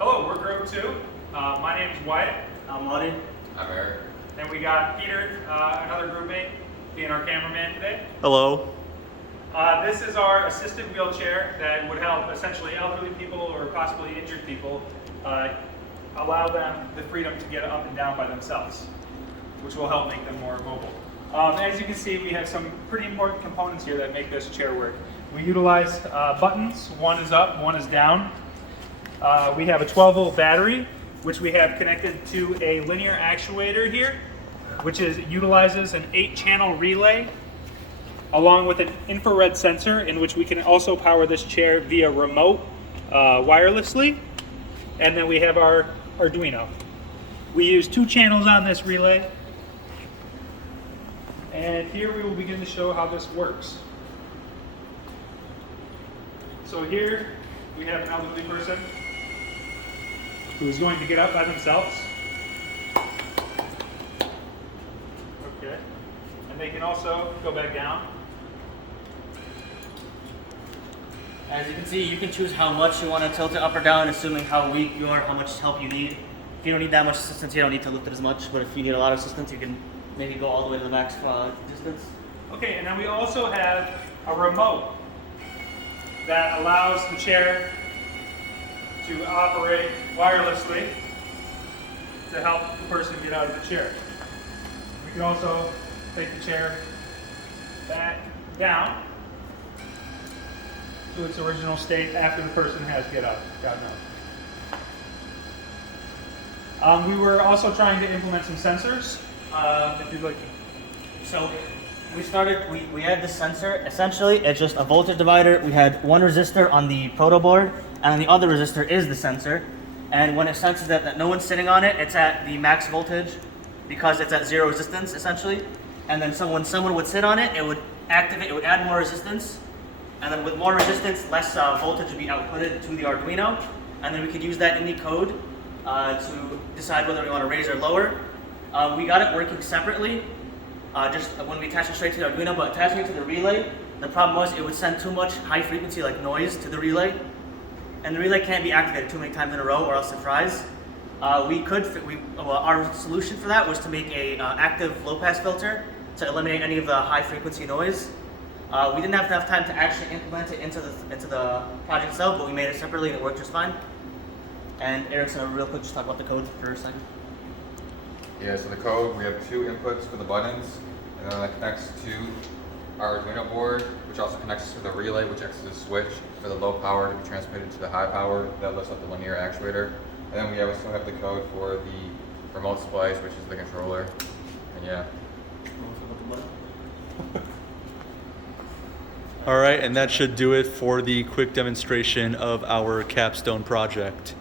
Hello, we're Group 2. My name is Wyatt. I'm Audie. I'm Eric. And we got Peter, another group mate, being our cameraman today. Hello. This is our assisted wheelchair that would help essentially elderly people or possibly injured people, allow them the freedom to get up and down by themselves, which will help make them more mobile. As you can see, we have some pretty important components here that make this chair work. We utilize buttons. One is up, one is down. We have a 12-volt battery, which we have connected to a linear actuator here, which utilizes an 8-channel relay, along with an infrared sensor, in which we can also power this chair via remote wirelessly. And then we have our Arduino. We use 2 channels on this relay. And here we will begin to show how this works. So here we have an elderly person who's going to get up by themselves. Okay. And they can also go back down. As you can see, you can choose how much you want to tilt it up or down, assuming how weak you are, how much help you need. If you don't need that much assistance, you don't need to lift it as much, but if you need a lot of assistance, you can maybe go all the way to the max distance. Okay, and then we also have a remote that allows the chair to operate wirelessly to help the person get out of the chair. We can also take the chair back down to its original state after the person has gotten up. We were also trying to implement some sensors. If you'd like to. So we had this sensor. Essentially, it's just a voltage divider. We had one resistor on the proto board, and the other resistor is the sensor. And when it senses that no one's sitting on it, it's at the max voltage because it's at 0 resistance, essentially. And then when someone would sit on it, it would activate, it would add more resistance. And then with more resistance, less voltage would be outputted to the Arduino. And then we could use that in the code to decide whether we want to raise or lower. We got it working separately, just when we attached it straight to the Arduino, but attaching it to the relay, the problem was it would send too much high frequency like noise to the relay. And the relay can't be activated too many times in a row or else it fries. Our solution for that was to make a active low pass filter to eliminate any of the high frequency noise. We didn't have enough time to actually implement it into the project itself, but we made it separately and it worked just fine. And Eric's gonna real quick just talk about the code for a second. Yeah, so the code, we have 2 inputs for the buttons, and then that connects to our Arduino board, which also connects to the relay, which acts as a switch for the low power to be transmitted to the high power that lifts up the linear actuator. And then we also have the code for the remote splice, which is the controller. And yeah. All right, and that should do it for the quick demonstration of our Capstone project.